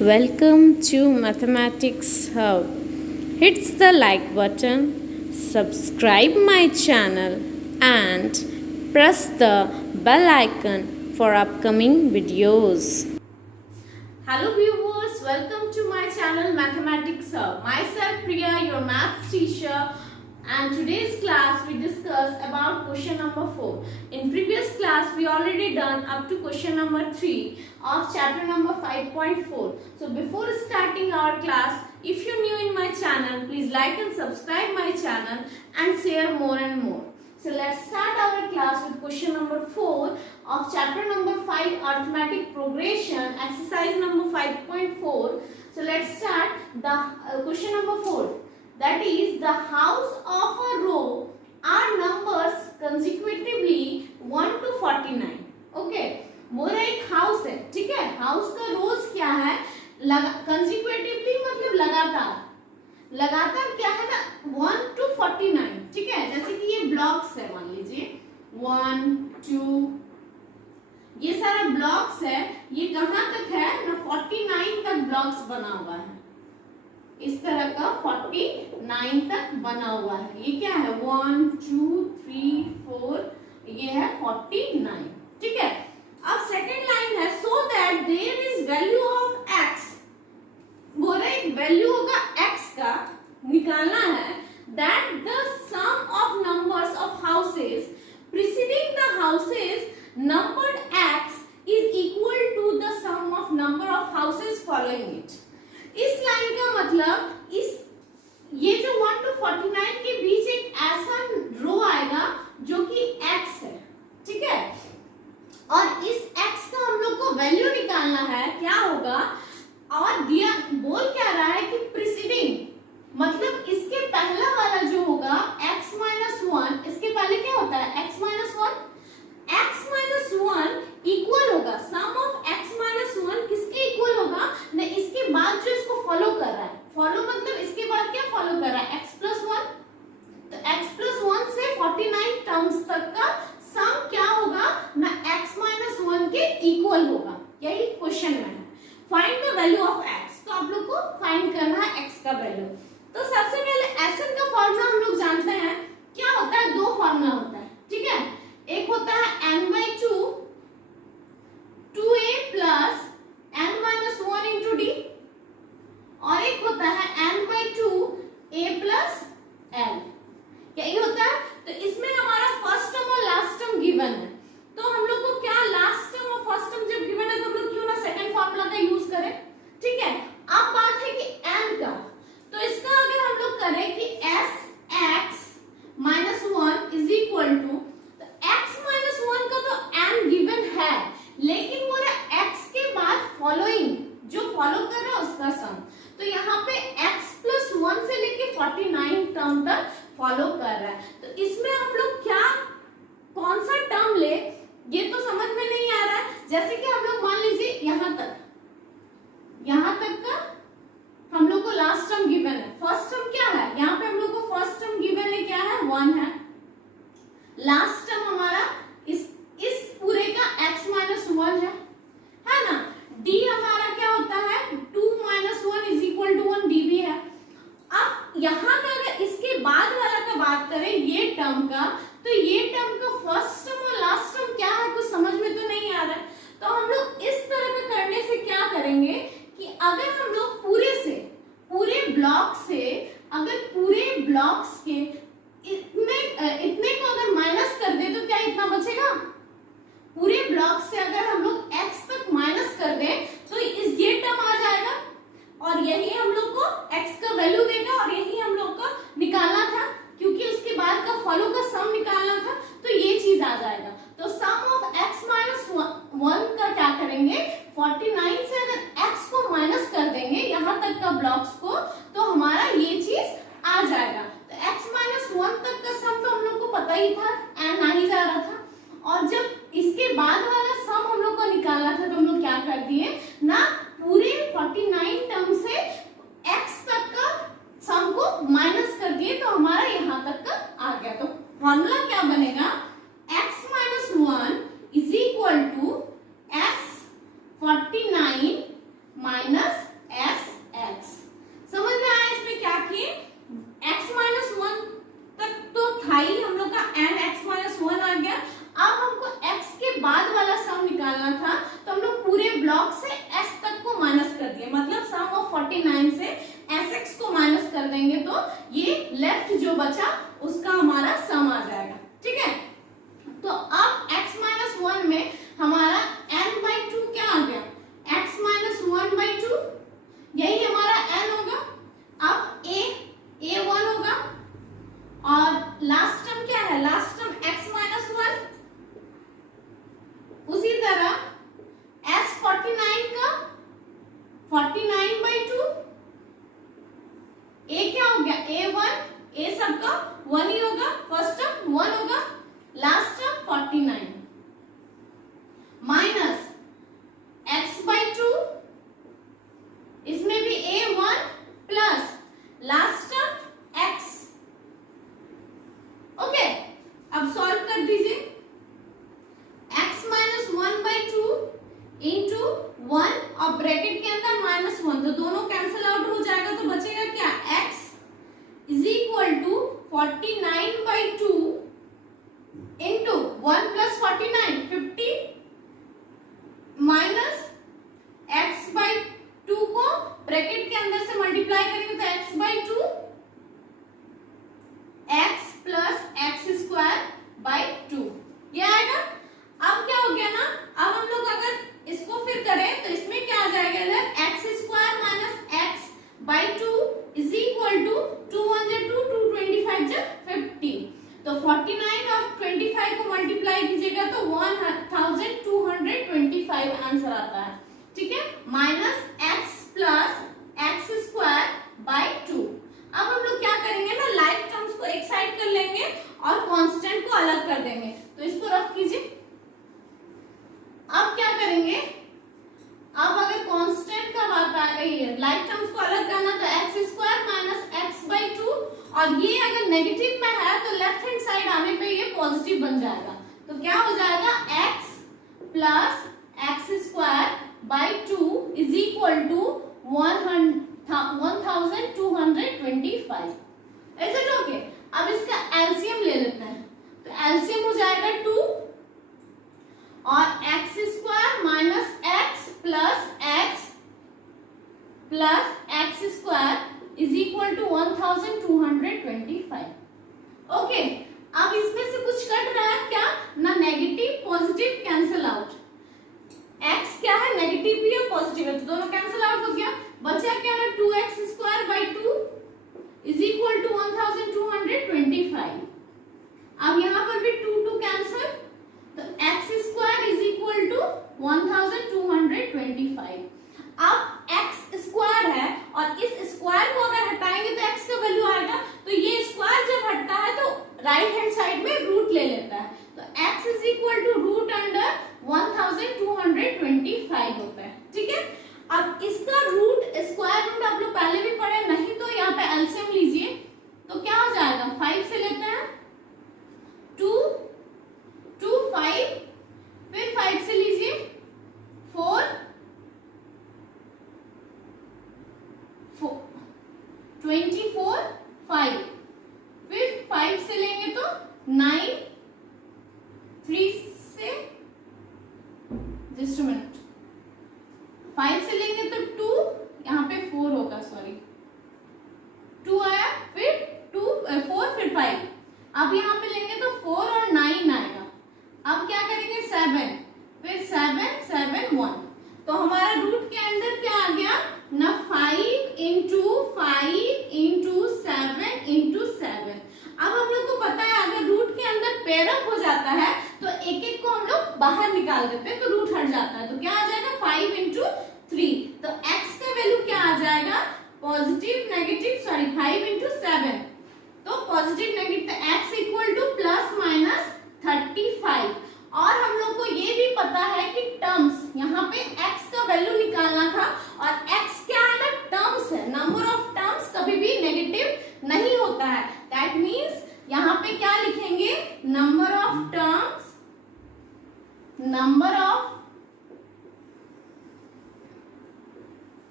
Welcome to Mathematics Hub. Hit the like button, subscribe my channel and press the bell icon for upcoming videos. Hello viewers, welcome to my channel Mathematics Hub. Myself Priya, your maths teacher, and today's class we discuss about question number 4. In previous class we already done up to question number 3 of chapter number 5.4. So before starting our class, if you're new in my channel, please like and subscribe my channel and share more and more. So let's start our class with question number 4 of chapter number 5, arithmetic progression, exercise number 5.4. So let's start the question number 4. That is, the house of a row are numbers consecutively 1 to 49. Okay, वो एक house है, ठीक है. House का रोज क्या है? कंसिक्यूटिवली मतलब लगातार क्या है ना, 1 to 49. ठीक है, जैसे कि ये ब्लॉक्स है, मान लीजिए 1 2, ये सारा ब्लॉक्स है. ये कहाँ तक है ना, 49 तक ब्लॉक्स बना हुआ है. इस तरह का 49 तक बना हुआ है. ये क्या है, 1 2 3 4, ये है 49. ठीक है. अब सेकेंड लाइन है, so that there is value of x. बोल रहे एक वैल्यू होगा एक्स का, निकालना है. That the sum of numbers of houses preceding the houses numbered x is equal to the sum of number of houses following it. इस line का मतलब ये जो 1 to 49 के बीच एक ऐसा रो आएगा जो कि x है. ठीक है, और इस x का हम लोग को वैल्यू निकालना है. क्या होगा, और दिया बोल क्या रहा है कि प्रीसीडिंग मतलब इसके पहला वाला जो होगा x minus 1, इसके पहले क्या होता है x minus 1. x minus 1 equal होगा सम ऑफ x minus 1 किसके इक्वल होगा ना, इसके बाद जो इसको फॉलो कर रहा है. फॉलो मतलब इसके बाद क्या फॉलो कर रहा है, x plus 1. तो x plus 1 से 49 टर्म्स तक का सम क्या होगा ना, x minus 1 के इक्वल होगा. यही क्वेश्चन में है, find the value of x. तो आप लोग को फाइंड करना है x का वैल्यू. तो सबसे पहले SN का फॉर्मूला हम लोग जानते हैं. क्या होता है, दो फॉर्मूला होता है. ठीक है, एक होता है n/2 2a plus n minus 1 into d, और एक होता है n/2 a plus l. यही होता है. तो इसमें हमारा फर्स्ट टर्म और लास्ट टर्म गिवन है. तो हम लोग को क्या, लास्ट टर्म और फर्स्ट टर्म जब गिवन है तो हम लोग क्यों ना सेकंड फॉर्मूला का यूज करें. ठीक है, अब बात है कि n का. तो इसका अगर हम लोग करें कि sx minus 1 is equal to, तो x minus 1 का तो n गिवन है, लेकिन वो x के बाद फॉलोइंग जो फॉलो कर रहा है उसका सम. तो यहाँ पे x plus 1 से लेके 49 टर्म तक फॉलो कर रहा है. तो इसमें हम लोग क्या, कौन सा टर्म ले, ये तो समझ में नहीं आ रहा है. जैसे कि हम लोग मान लीजिए यहाँ तक का हम लोग को लास्ट टर्म गिवन है. फर्स्ट टर्म क्या है, यहाँ पे हम लोग को फर्स्ट टर्म गिवन है, क्या है 1 है. लास्ट टर्म हमारा इस पूरे का x minus 1 है ना. d हमारा क्या होता है 2 minus 1 is equal to 1, d भी है. अब यहाँ का अगर इसके बाद वाला का बात करें ये टर्म का, तो ये टर्म का फर्स्ट टर्म और लास्ट टर्म क्या है, कुछ समझ में तो नहीं आ रहा है. तो हम लोग इस तरह का करने से क्या करेंगे कि अगर हम लोग पूरे ब्लॉक्स के इतने को अगर माइनस कर दे तो क्या इतना बचेगा. पूरे ब्लॉक से अगर हम लोग x तक माइनस कर दें तो ये टर्म आ जाएगा, और यही हम लोग को x का वैल्यू देगा, और यही हम लोग को निकालना था क्योंकि उसके बाद का फॉलो का सम निकालना था. तो ये चीज आ जाएगा. तो सम ऑफ x minus 1 का क्या करेंगे, 49 से अगर x को माइनस कर देंगे यहाँ तक का ब्लॉक्स को, तो हमारा ये चीज आ जाएगा. तो x minus 1 तक का सम तो हम लोग को पता ही था, n आ ही जा रहा था, और जब इसके बाद वाला सम हम लोग को निकालना था तो हम लोग क्या कर दिए ना, पूरे 49 टर्म से x तक का सम को माइनस कर दिए, तो हमारा यहाँ तक का आ गया. तो फॉर्मूला क्या बनेगा, x minus 1 is equal to s 49 minus 49 से Sx को माइनस कर देंगे तो ये लेफ्ट जो बचा उसका हमारा सम आ जाएगा। ठीक है, तो अब x माइनस 1 में हमारा n/2 क्या आ गया, x माइनस 1/2, यही हमारा n होगा। अब a1 होगा और लास्ट टर्म क्या है, लास्ट टर्म x माइनस 1। उसी तरह s49 का 49/2, a क्या हो गया, a1, a सबका 1 ही होगा, फर्स्ट टर्म 1 होगा, लास्ट टर्म 49 माइनस x/2, इसमें भी a1 plus last term x। Okay, अब सॉल्व कर दीजिए, x माइनस 1/2 इंटू 1 और ब्रैकेट के अंदर -1, तो दोनों कैंसिल आउट हो जाएगा, तो बचेगा क्या, x is equal to 49/2 into 1 plus 49 50 minus x/2 को ब्रैकेट के अंदर से मल्टीप्लाई करेंगे तो x/2 x प्लस x²/2 ये आएगा। अब क्या हो गया ना, अब हम लोग अगर इसको फिर करें तो इसमें क्या आ जाएगा, इधर x² minus x/2 is equal to 2 1 2 2 25 50, तो 49 और 25 को मल्टीप्लाई कीजिएगा तो 1225 आंसर आता है। ठीक है, माइनस x प्लस x²/2। अब हम लोग क्या करेंगे ना, लाइक टर्म्स को एक साइड कर लेंगे और कांस्टेंट को अलग कर देंगे, तो इसको रख कीजिए। अब क्या करेंगे, अब अगर कांस्टेंट का बात आ गई है, लाइक टर्म्स को अलग करना, तो x² माइनस x/2, और ये अगर नेगेटिव में है तो लेफ्ट हैंड साइड आने पे ये पॉजिटिव बन जाएगा, तो क्या हो जाएगा, x plus x²/2 is equal to 1225। Is it okay? अब इसका एलसीएम ले लेते हैं, तो एलसीएम हो जाएगा 2 और x² minus x plus x² is equal to 1225। Okay, अब इसमें से कुछ कट रहा है क्या, ना negative positive cancel out, x क्या है, नेगेटिव भी है पॉजिटिव है, तो दोनों कैंसिल आउट हो गया, बचा क्या ना 2x²/2 इज इक्वल टू 1225। अब यहां पर भी 2 कैंसिल, तो x² इज इक्वल टू 1225। अब x² है और इस स्क्वायर को अगर हटाएंगे तो x का वैल्यू आएगा, तो ये स्क्वायर जब हटता है तो राइट हैंड साइड में रूट ले लेता है, तो x is equal to root under 1225 होता है। ठीक है, अब इसका रूट, स्क्वायर रूट आप लोग पहले भी पढ़े, नहीं तो यहाँ पे एलसीएम लीजिए, तो क्या हो जाएगा, 5 से लेते हैं 2 5, फिर 5 से लीजिए 4 24 5, फिर 5 से लेंगे तो 9, 3 से, जस्ट अ मिनट, 5 से लेंगे तो 2, यहाँ पे 4 होगा, सॉरी 2 आया, फिर 4 फिर 5, अब यहाँ पे लेंगे तो 4 और 9 आएगा। अब क्या करेंगे, 7, फिर 7 7 1, तो हमारा रूट के अंदर क्या आ गया ना, 5 इंटू 5 इंटू 7 इंटू 7। अब हम लोग को पता है अगर रूट के अंदर पेयर अप हो जाता है तो एक एक को हम लोग बाहर निकाल देते हैं, तो रूट हट जाता है, तो क्या आ जाएगा 5 इंटू 3, तो x का वैल्यू क्या आ जाएगा, पॉजिटिव नेगेटिव, सॉरी 5 इंटू 7, तो positive negative, x equal two plus minus 35। और हम लोग को ये भी पता है कि टर्म्स, यहाँ पे x का वैल्यू निकालना था, और x क्या है ना, टर्म्स है, नंबर ऑफ टर्म्स कभी भी नेगेटिव नहीं होता है, दैट मीन्स यहाँ पे क्या लिखेंगे, number of terms, number of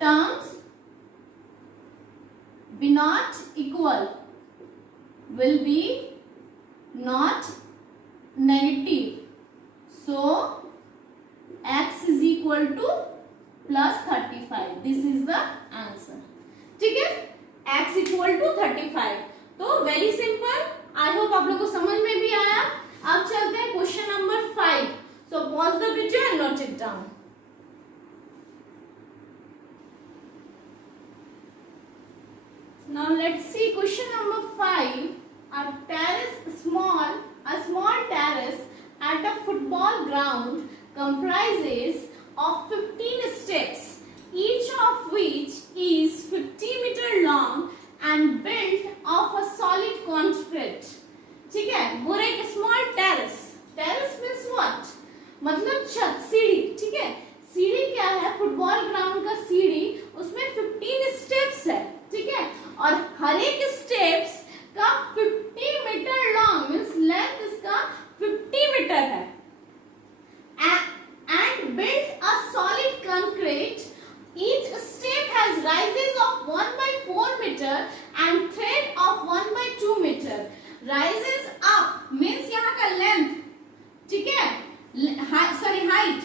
terms be not equal will be not negative, so x is equal to plus 35, this is the answer। ठीक है, x इक्वल टू 35। तो वेरी सिंपल, आई होप आप लोग को समझ में भी आया। अब चलते हैं question number 5। So pause the video and note it down. Now let's see question number 5. A small terrace at a football ground comprises of 15 steps, each of which is 50 meter long and built of a solid concrete. ठीक है, वो एक small terrace, terrace means what, मतलब छत, सीढ़ी। ठीक है, सीढ़ी क्या है, फुटबॉल ग्राउंड का सीढ़ी, उसमें 15 स्टेप्स है। ठीक है, और हर एक स्टेप्स का 50 मीटर लॉन्ग मीन्स लेंथ इसका 50 मीटर है। And built a solid concrete, each step has risers of 1/4 metre and thread of 1/2 metre. Risers up means यहाँ का लेंथ, ठीक है, सॉरी हाइट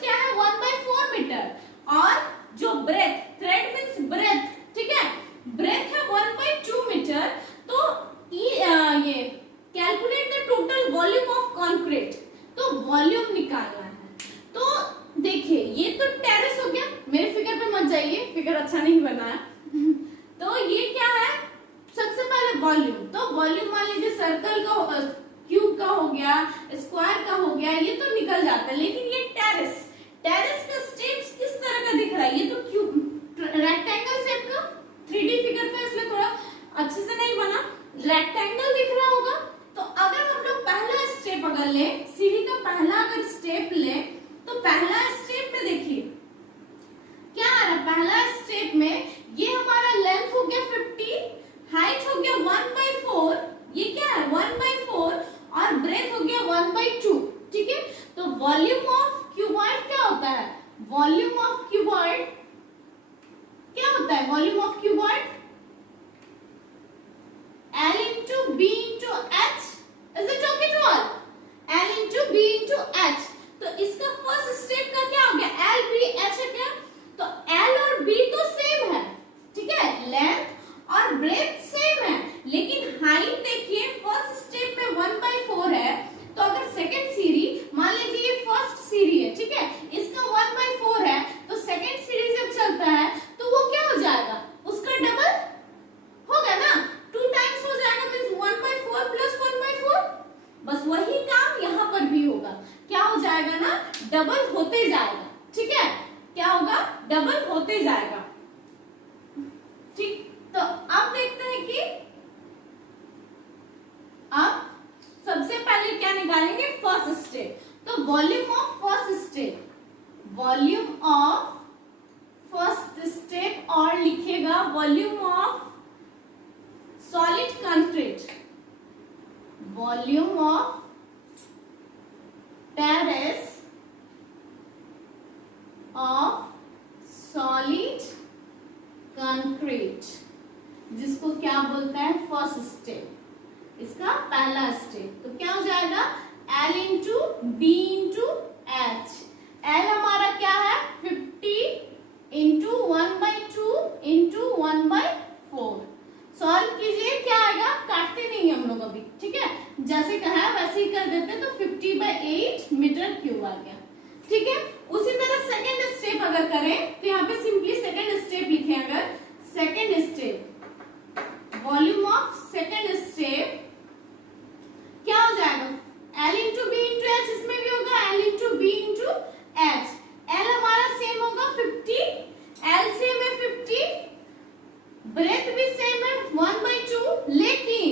क्या है 1/4 मीटर, और जो ब्रेथ, थ्रेड मीन्स ब्रेथ, ठीक है, ब्रेथ है 1/2 मीटर। तो ये calculate the total volume of concrete, तो वॉल्यूम निकालना है। तो देखिए ये तो टेरेस हो गया, मेरे फिगर पे मत जाइए, फिगर अच्छा नहीं बना है। तो ये क्या है, सबसे पहले वॉल्यूम, तो वॉल्यूम मान लीजिए सर्कल का, क्यूब का हो गया, स्क्वायर का हो गया, ये तो निकल जाता है। लेकिन ये टेरेस, टेरेस का स्टेप्स किस तरह का दिख रहा है, ये तो क्यूब रेक्टेंगल शेप का 3D फिगर था इसलिए थोड़ा अच्छे से नहीं बना, रेक्टेंगल दिख रहा होगा। तो अगर हम लोग पहला स्टेप अगर ले, सीढ़ी का पहला अगर स्टेप ले, तो पहला स्टेप में देखिए क्या आ रहा है, पहला स्टेप में ये हमारा लेंथ हो गया 50, हाइट हो गया 1/4, ये क्या है 1/4, और ब्रेथ हो गया 1/2। ठीक है, तो वॉल्यूम ऑफ क्यूबॉइड क्या होता है, वॉल्यूम ऑफ क्यूबॉइड क्या होता है, volume of cuboid L into B into H, is it okay to all? L into B into H, तो इसका फर्स्ट स्टेप का क्या हो गया, L B H है क्या, तो L और B तो सेम है, ठीक है, लेंथ और ब्रेथ सेम है, लेकिन हाइट देखिए फर्स्ट स्टेप में 1/4 है, तो अगर सेकंड सीढ़ी, मान लीजिए ये फर्स्ट सीढ़ी है, ठीक है, इसका 1/4 है, तो सेकंड सीढ़ी जब चलता है तो वो क्या हो जाएगा, उसका डबल होगा ना, 2 टाइम्स हो जाएगा, मींस 1/4 प्लस 1/4। बस वही काम यहाँ पर भी होगा, क्या हो जाएगा ना, डबल होते जाएगा। ठीक है, क्या होगा, डबल होते जाएगा। ठीक, तो अब देखते हैं कि अब सबसे पहले क्या निकालेंगे, फर्स्ट स्टेप, तो volume of first step, volume of first step, और लिखेगा volume of solid concrete, volume of terrace of solid concrete, जिसको क्या बोलता है, फर्स्ट स्टेप, इसका पहला स्टेप। तो क्या हो जाएगा, L into B into H, L हमारा क्या है 50 इंटू 1/2 इंटू 1/4। सॉल्व कीजिए, क्या आएगा, काटते नहीं हम लोग अभी, ठीक है, जैसे कहा है वैसे ही कर देते, तो 50/8 मीटर क्यूब आ गया। ठीक है, उसी तरह सेकंड स्टेप अगर करें तो यहाँ पे सिंपली सेकंड स्टेप लिखे, अगर second step, volume of second step क्या हो जाएगा, L into B into H, इसमें भी होगा L into B into H। L हमारा सेम होगा 50, L सेम है 50, ब्रेथ भी सेम है 1/2, लेकिन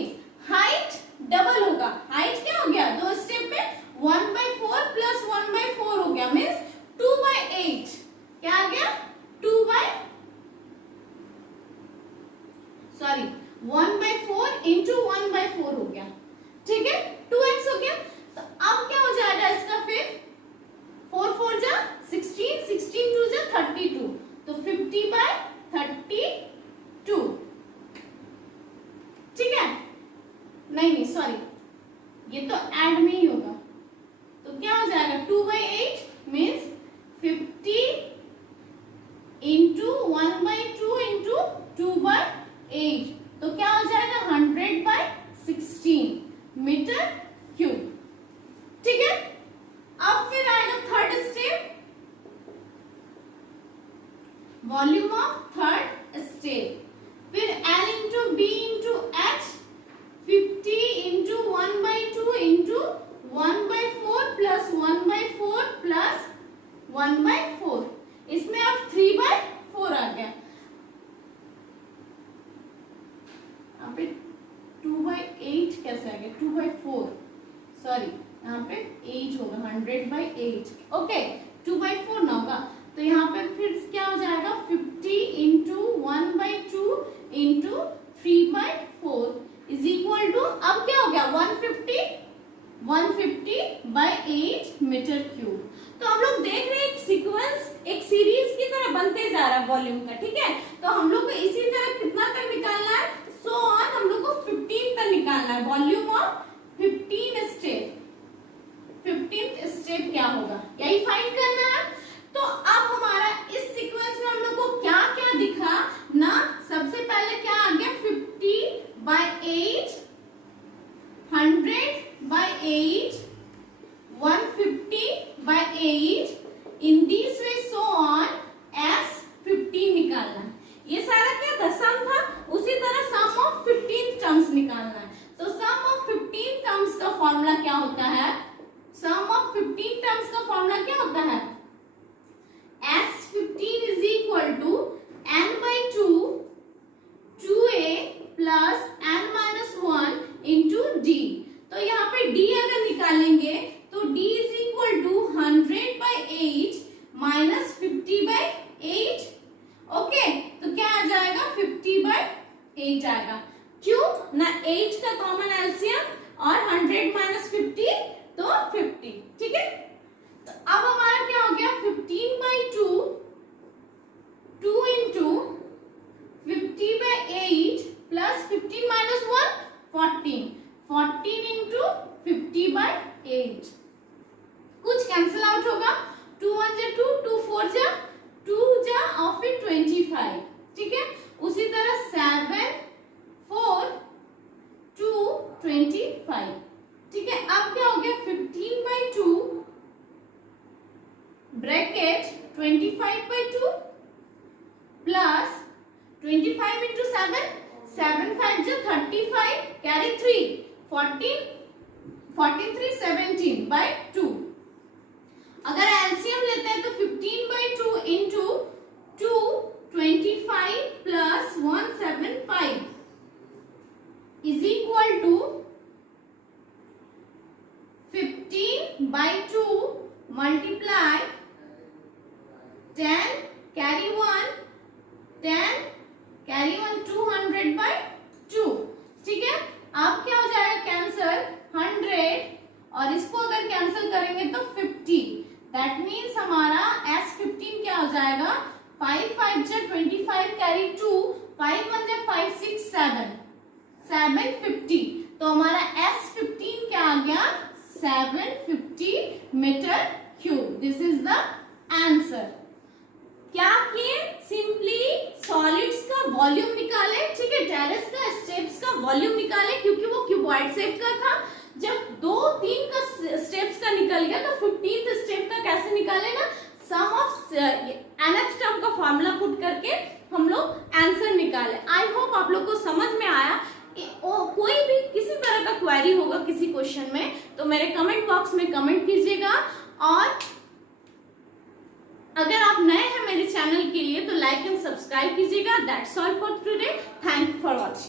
हाइट डबल होगा। हाइट क्या हो गया, दो स्टेप में 1/4 प्लस 1/4 हो गया, मीन्स 2/8। क्या आ गया, 1/4 इंटू 1/4 हो गया। ठीक है, 2x हो गया। तो अब क्या हो जाएगा इसका, फिर 4 4 जा 16, 16 2 जा 32, तो 50/32। ठीक है, नहीं सॉरी, ये तो ऐड में ही होगा, तो क्या हो जाएगा 2/8 मीन्स 50 इंटू 1/2 इंटू 2/8, तो क्या हो जाएगा 100/16 मीटर क्यूब। ठीक है, अब फिर आएगा third step, volume of third step. फिर L into B into H, 50 into 1/2 into 1/4 plus 1/4 plus 1/4, इसमें अब 3/4 आ गया। यहाँ पे 2/8 कैसे आ गया, 2/4, सॉरी यहाँ पे 8 होगा, 100/8। ओके, 2/4 ना होगा, तो यहाँ पे फिर क्या हो जाएगा 50 into 1/2 into 3/4 is equal to, अब क्या हो गया 150/8 मीटर क्यूब। तो हम लोग देख रहे हैं एक सीक्वेंस, एक सीरीज की तरह बनते जा रहा है वॉल्यूम का। ठीक है, तो हम लोग को इसी तरह कितना तक निकालना है, सो ऑन हम लोग को 15 तक निकालना है, volume of 15 step. 15th step क्या होगा, यही फाइंड करना है। तो अब हमारा इस सीक्वेंस में हम लोग को क्या क्या दिखा ना, सबसे पहले क्या आ गया 50/8, 100/8, 150/8, in this way so on S 15 निकालना है। ये सारा क्या था, सम था, उसी तरह सम ऑफ 15 टर्म्स निकालना है। तो सम ऑफ 15 टर्म्स का फॉर्मूला क्या होता है, सम ऑफ 15 टर्म्स का फॉर्मूला क्या होता है, S15 is equal to n/2 2a plus n minus 1 into d। तो यहाँ पे d अगर निकालेंगे तो d is equal to 100/8 minus 50/8। Okay, तो क्या आ जाएगा 50/8 आएगा। क्यों ना, 8 का कॉमन एलसीएम और 100 माइनस 50 तो 50। ठीक है, तो अब हमारा क्या हो गया 15/2 2 इंटू 50/8 प्लस 15 माइनस 1 14 14 इंटू 50/8। कुछ कैंसिल आउट होगा, 2 1 जा 2, 2 4 जा 2 जा और फिर 25। ठीक है, उसी तरह 7 4 2 25। ठीक है, अब क्या हो गया 15/2 ब्रैकेट 25/2 प्लस 25 इंटू 7, 7 5 जा 35, कैरी 3 14 14 3 17/2। अगर एलसीएम लेते हैं तो 15/2 into 2 25 plus 175 is equal to 15/2 multiply 10 carry 1 10 carry 1 200/2। ठीक है, अब क्या हो जाएगा कैंसर 100 और इसको अगर कैंसिल करेंगे तो 50। दैट मीन्स हमारा S15 क्या हो जाएगा 5 5 जा 25 कैरी 2 5 1 जा 5 6 7 750। तो हमारा S15 क्या आ गया 750 metre cube. This is the answer. क्या किए, सिंपली सॉलिड्स का वॉल्यूम निकाले। ठीक है, टेरेस का स्टेप्स का वॉल्यूम निकाले, क्योंकि वो क्यूबॉइड शेप का था। जब 2-3 का स्टेप्स का निकल गया तो 15th स्टेप का कैसे निकाले ना, सम ऑफ nth टर्म का फॉर्मूला पुट करके हम लोग आंसर निकाले। आई होप आप लोग को समझ में आया। कोई भी किसी तरह का क्वेरी होगा किसी क्वेश्चन में तो मेरे कमेंट बॉक्स में कमेंट कीजिएगा, और अगर आप नए हैं मेरे चैनल के लिए तो लाइक एंड सब्सक्राइब कीजिएगा। That's all for today, thank you for watching.